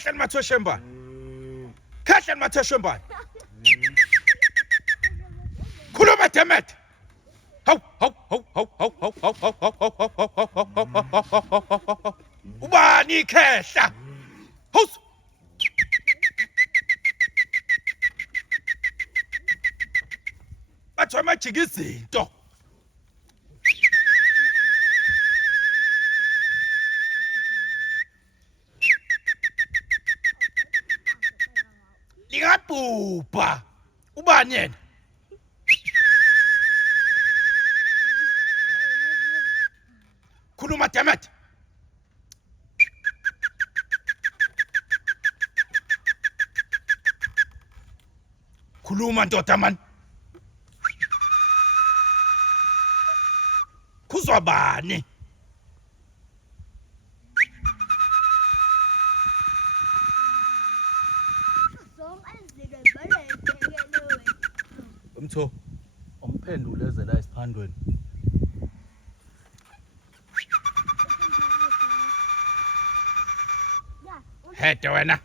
Khehla nimathweshembane. Khehla nimathweshembane. Khuluma Demet. Haw. Ubani khehla? Hus. Bathi amajika izinto. Lingabhubha. Ubani yena? Khuluma Demet. Khuluma ndoda man. Kuzwa bani? Umtho ongiphenduleze la esiphandweni. Hede wena.